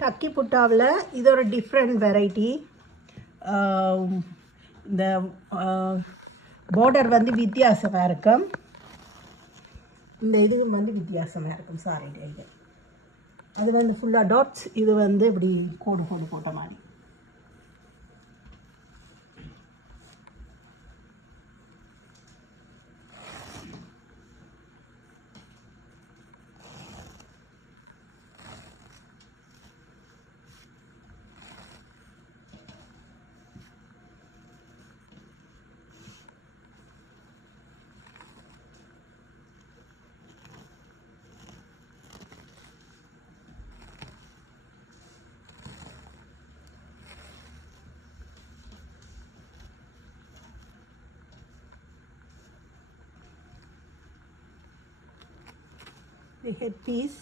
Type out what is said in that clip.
டக்கி புட்டாவில் இது ஒரு டிஃப்ரெண்ட் வெரைட்டி. இந்த பார்டர் வந்து வித்தியாசமாக இருக்கும். இந்த இது வந்து வித்தியாசமாக இருக்கும் சாரி இது. அது வந்து ஃபுல்லாக டாட்ஸ், இது வந்து இப்படி கோடு கோடு போட்ட மாதிரி. The head piece.